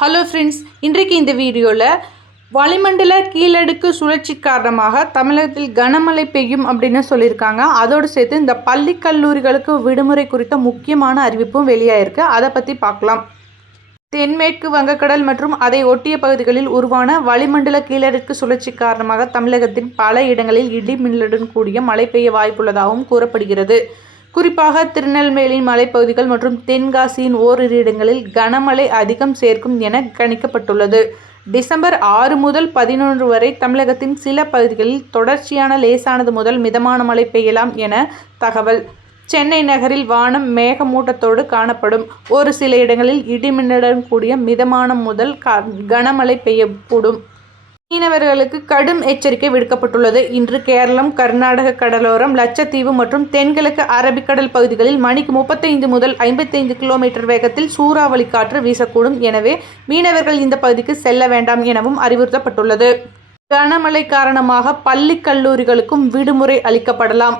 Hello friends இன்றைக்கு இந்த வீடியோவில் வளிமண்டல கீழடுக்கு சுழற்சி காரணமாக தமிழகத்தில் கனமழை பெய்யும் அப்படின்னு சொல்லியிருக்காங்க. அதோடு சேர்த்து இந்த பள்ளி கல்லூரிகளுக்கு விடுமுறை குறித்த முக்கியமான அறிவிப்பும் வெளியாயிருக்கு. அதை பற்றி பார்க்கலாம் தென்மேற்கு வங்கக்கடல் மற்றும் அதை ஒட்டிய பகுதிகளில் உருவான வளிமண்டல கீழடுக்கு சுழற்சி காரணமாக தமிழகத்தின் பல இடங்களில் இடி மின்னலுடன் கூடிய மழை பெய்ய வாய்ப்புள்ளதாகவும் கூறப்படுகிறது. குறிப்பாக திருநெல்வேலி மலைப்பகுதிகள் மற்றும் தென்காசியின் ஓரிரு இடங்களில் கனமழை அதிகம் சேர்க்கும் என கணிக்கப்பட்டுள்ளது. டிசம்பர் ஆறு முதல் பதினொன்று வரை தமிழகத்தின் சில பகுதிகளில் தொடர்ச்சியான லேசானது முதல் மிதமான மழை பெய்யலாம் என தகவல். சென்னை நகரில் வானம் மேகமூட்டத்தோடு காணப்படும். ஒரு சில இடங்களில் இடிமின்னலுடன் கூடிய மிதமான முதல் கனமழை பெய்யக்கூடும். மீனவர்களுக்கு கடும் எச்சரிக்கை விடுக்கப்பட்டுள்ளது. இன்று கேரளம் கர்நாடக கடலோரம் லட்சத்தீவு மற்றும் தென்கிழக்கு அரபிக்கடல் பகுதிகளில் மணிக்கு முப்பத்தைந்து முதல் ஐம்பத்தைந்து கிலோமீட்டர் வேகத்தில் சூறாவளி காற்று வீசக்கூடும். எனவே மீனவர்கள் இந்த பகுதிக்கு செல்ல வேண்டாம் எனவும் அறிவுறுத்தப்பட்டுள்ளது. கனமழை காரணமாக பள்ளி கல்லூரிகளுக்கும் விடுமுறை அளிக்கப்படலாம்.